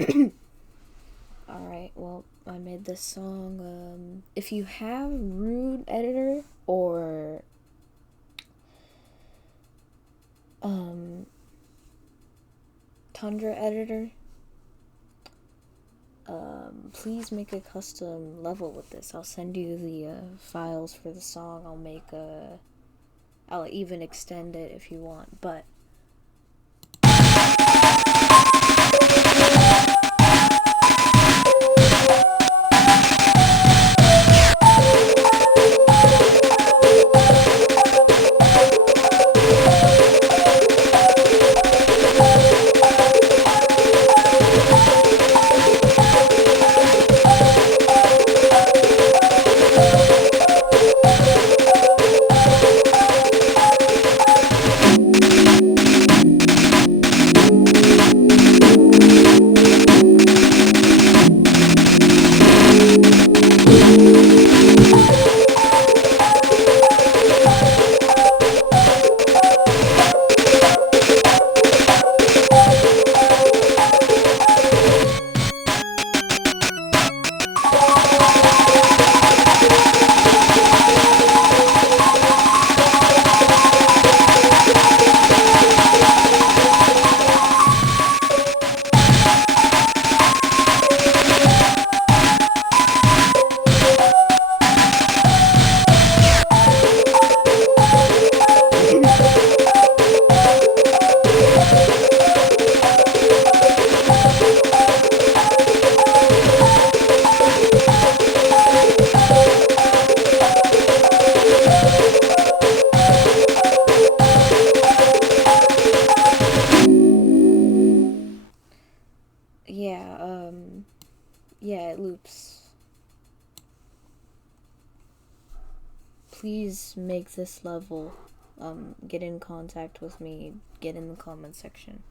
Alright, well, I made this song. If you have Rude Editor or Tundra Editor, please make a custom level with this. I'll send you the files for the song. I'll even extend it if you want, but yeah, it loops. Please make this level. Get in contact with me. Get in the comment section.